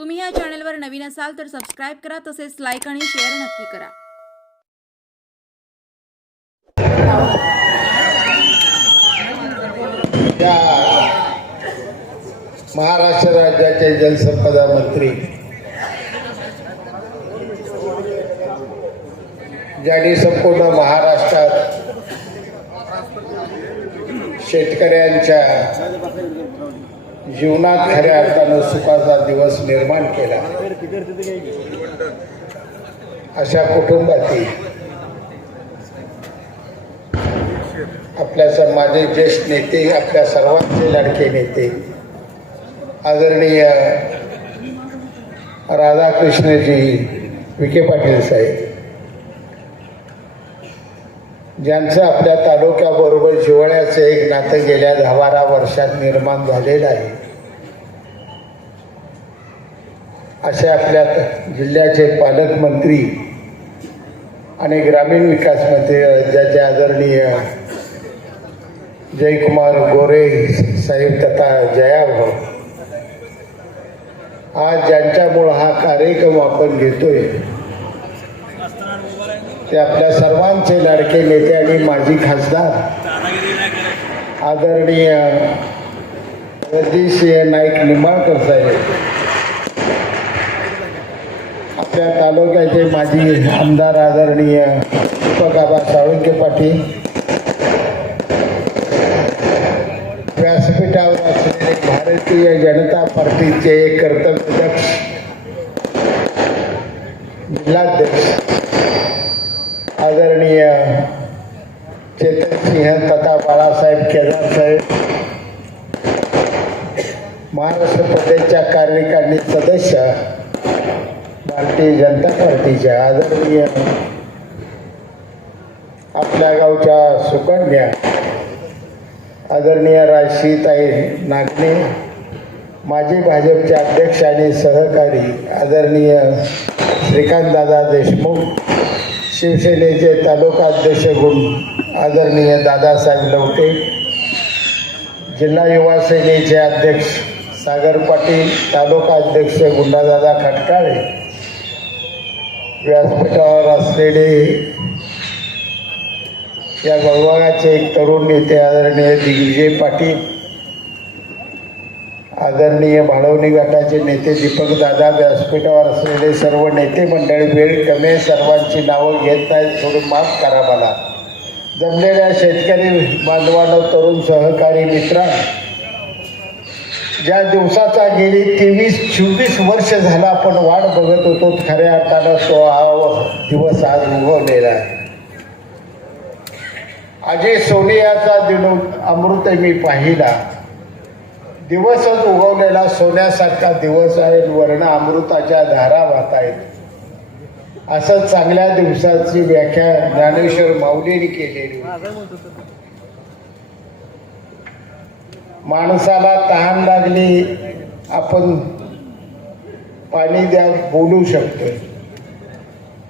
तुम्ही या चॅनलवर नवीन असाल तर सबस्क्राईब करा तसेच लाईक आणि शेअर नक्की करा महाराष्ट्र राज्याचे जलसंपदा मंत्री ज्यांनी संपूर्ण महाराष्ट्रात शेतकऱ्यांच्या जीवनात खऱ्या अर्थानं सुखाचा दिवस निर्माण केला अशा कुटुंबातील आपल्या समाजे ज्येष्ठ नेते आपल्या सर्वांचे लाडके नेते आदरणीय राधाकृष्णजी विखे पाटील साहेब ज्यांचं आपल्या तालुक्याबरोबर जिवळ्याचं एक नातं गेल्या दहा बारा वर्षात निर्माण झालेलं आहे असे आपल्या जिल्ह्याचे पालकमंत्री आणि ग्रामीण विकास मंत्री राज्याचे आदरणीय जयकुमार गोरे साहेब तथा जयाभाऊ आज ज्यांच्यामुळं हा कार्यक्रम आपण घेतोय ते आपल्या सर्वांचे लाडके नेते आणि माजी खासदार आदरणीय जगदीशसिंह नाईक निंबाळकर साहेब आपल्या तालुक्याचे माजी आमदार आदरणीय दीपकाबा साळुंके पाटील व्यासपीठावर असलेले भारतीय जनता पार्टीचे कर्तव्यध्यक्ष जिल्हाध्यक्ष आदरणीय चेतन सिंह तथा बाळासाहेब केदार साहेब महाराष्ट्र प्रदेशच्या कार्यकारिणी सदस्य भारतीय जनता पार्टीच्या आदरणीय आपल्या गावच्या सुकन्या आदरणीय राजशीताई नागणे माजी भाजपचे अध्यक्ष आणि सहकारी आदरणीय दादा देशमुख शिवसेनेचे तालुकाध्यक्ष गुण आदरणीय दादासाहेब लवटे जिल्हा युवा सेनेचे अध्यक्ष सागर पाटील तालुका अध्यक्ष गुंडादादा खटकाळे व्यासपीठावर असलेले या गौरवाचे एक तरुण नेते आदरणीय दिग्विजय पाटील आदरणीय भाडवणी गटाचे नेते दीपक दादा व्यासपीठावर असलेले सर्व नेते मंडळी वेळ कमी सर्वांची नावं घेत आहेत सोडून माफ करा मला जमलेल्या शेतकरी बांधवांनो तरुण सहकारी मित्रा ज्या दिवसाचा गेली तेवीस चोवीस वर्ष झाला आपण वाट बघत होतो खऱ्या अर्थानं तो हा दिवस आज उगवलेला आहे अजय सोनियाचा दिनू अमृत मी पाहिला दिवसच उगवलेला सोन्यासारखा दिवस आहे वर्ण अमृताच्या धारा वाहत आहेत असं चांगल्या दिवसाची व्याख्या ज्ञानेश्वर माऊलीने केलेली माणसाला तहान लागली आपण पाणी द्या बोलू शकतो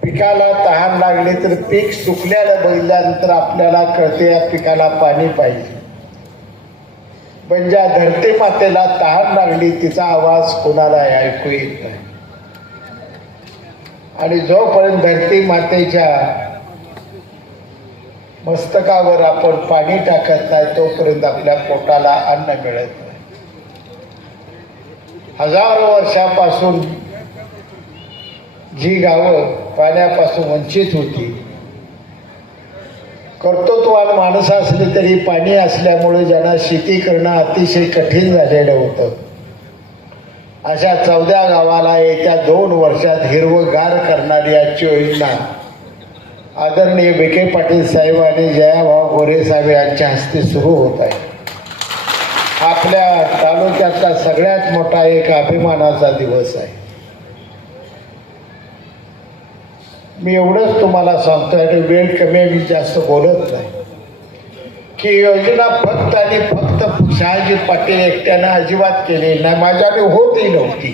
पिकाला तहान लागली तर पीक सुकल्याला बघितल्यानंतर आपल्याला कळते या पिकाला पाणी पाहिजे पण म्हणजे ज्या धरती मातेला तहान लागली तिचा आवाज कोणाला ऐकू येत नाही आणि जोपर्यंत धरती मातेच्या मस्तकावर आपण पाणी टाकत नाही तोपर्यंत आपल्या पोटाला अन्न मिळत नाही हजारो वर्षापासून जी गावं पाण्यापासून वंचित होती कर्तृत्वान माणसं असले तरी पाणी असल्यामुळे ज्यांना शेती करणं अतिशय कठीण झालेलं होतं अशा चौदा गावाला येत्या दोन वर्षात हिरवगार करणारी आजची योजना आदरणीय विखे पाटील साहेब आणि जयाभाऊ गोरे साहेब यांच्या हस्ते सुरू होत आहे आपल्या तालुक्यातला सगळ्यात मोठा एक अभिमानाचा दिवस आहे मी एवढंच तुम्हाला सांगतो आणि वेळ कमी मी जास्त बोलत नाही की योजना फक्त आणि फक्त शहाजी पाटील एकट्यानं अजिबात केली नाही माझ्याने होतही नव्हती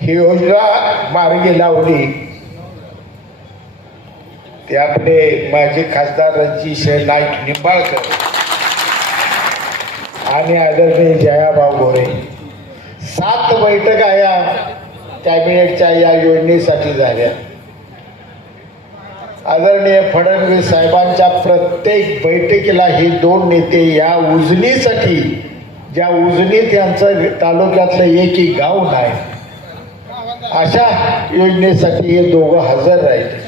ही योजना मार्गी लावली ते माझे खासदार रणजित नाईक निंबाळकर आणि आदरणीय जयाभाऊ गोरे सात बैठक या कॅबिनेटच्या या योजनेसाठी झाल्या आदरणीय फडणवीस साहेबांच्या प्रत्येक बैठकीला हे दोन नेते या उजनीसाठी ज्या उजनीत यांचं तालुक्यातलं एक गाव नाही अशा योजनेसाठी हे दोघं हजर राहिले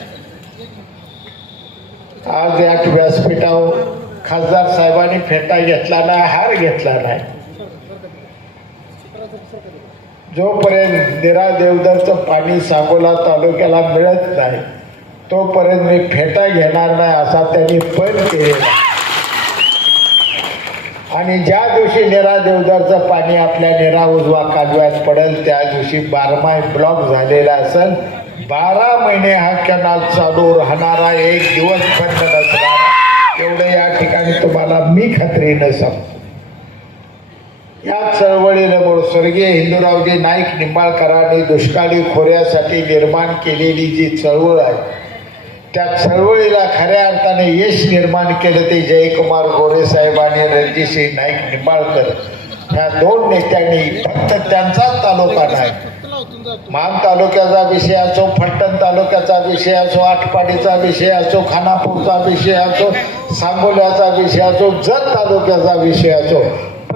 आज या व्यासपीठावर खासदार साहेबांनी फेटा घेतला नाही हार घेतला नाही जोपर्यंत निरा देवदरचं पाणी सांगोला तालुक्याला मिळत नाही तोपर्यंत मी फेटा घेणार नाही असा त्यांनी पण केलेला आणि ज्या दिवशी निरा देवदारचं पाणी आपल्या निरा उजवा काजव्यात पडेल त्या दिवशी बारमाही ब्लॉक झालेला असेल बारा महिने हा कॅनाल चालू राहणारा एक दिवस बंद नसणार एवढं या ठिकाणी तुम्हाला मी न सांगतो या चळवळीला मूळ स्वर्गीय हिंदूरावजी नाईक निंबाळकरांनी दुष्काळी खोऱ्यासाठी निर्माण केलेली जी चळवळ आहे त्या चळवळीला खऱ्या अर्थाने यश निर्माण केलं ते जयकुमार गोरे साहेब आणि नाईक निंबाळकर ह्या दोन नेत्यांनी फक्त त्यांचाच तालुका नाही मान तालुक्याचा विषय असो फट्टण तालुक्याचा विषय असो आटपाडीचा विषय असो खानापूरचा विषय असो सांगोल्याचा विषय असो जत तालुक्याचा विषय असो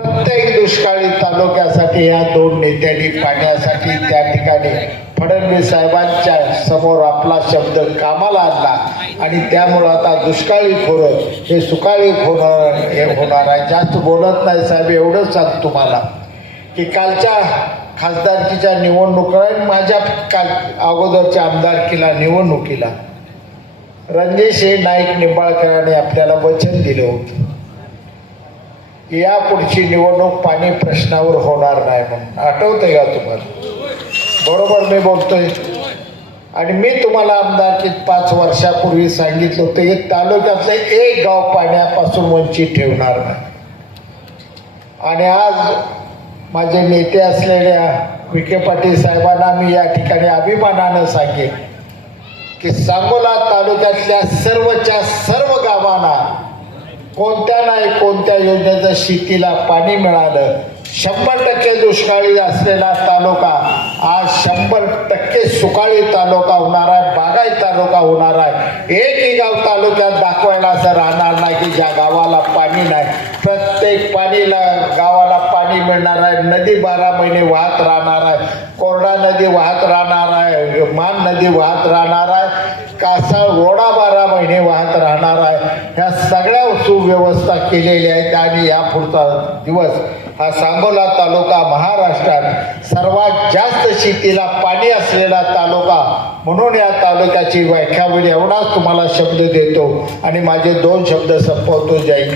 प्रत्येक दुष्काळी तालुक्यासाठी या दोन नेत्यांनी पाण्यासाठी त्या ठिकाणी फडणवीस साहेबांच्या समोर आपला शब्द कामाला आणला आणि त्यामुळं आता दुष्काळी खोरं हे सुकाळी होणार हे होणार आहे जास्त बोलत नाही साहेब एवढंच सांग तुम्हाला की कालच्या खासदारकीच्या निवडणुका माझ्या काल अगोदरच्या आमदारकीला निवडणुकीला हे नाईक निंबाळकरांनी आपल्याला वचन दिलं होतं की या पुढची निवडणूक पाणी प्रश्नावर होणार नाही म्हणून आठवतंय का तुम्हाला बरोबर मी बोलतोय आणि मी तुम्हाला की पाच वर्षापूर्वी सांगितलं होतं की तालुक्यातले एक गाव पाण्यापासून वंचित ठेवणार नाही आणि आज माझे नेते असलेल्या विखे पाटील साहेबांना मी या ठिकाणी अभिमानानं सांगेन की सांगोला तालुक्यातल्या सर्वच्या सर्व गावांना कोणत्या नाही कोणत्या योजनेचं शेतीला पाणी मिळालं शंभर टक्के दुष्काळी असलेला तालुका आज शंभर टक्के सुकाळी तालुका होणार आहे बागाई तालुका होणार आहे एकही गाव तालुक्यात दाखवायला असं राहणार नाही की ज्या गावाला पाणी नाही प्रत्येक पाणीला गावाला पाणी मिळणार आहे नदी बारा महिने वाहत राहणार आहे कोरडा नदी वाहत राहणार आहे मान नदी वाहत राहणार आहे कासा गोडा बारा महिने वाहत सुव्यवस्था केलेली आहे आणि पुढचा दिवस हा सांगोला तालुका महाराष्ट्रात सर्वात जास्त शेतीला पाणी असलेला तालुका म्हणून या तालुक्याची व्याख्या होईल एवढाच तुम्हाला शब्द देतो आणि माझे दोन शब्द संपवतो जाईल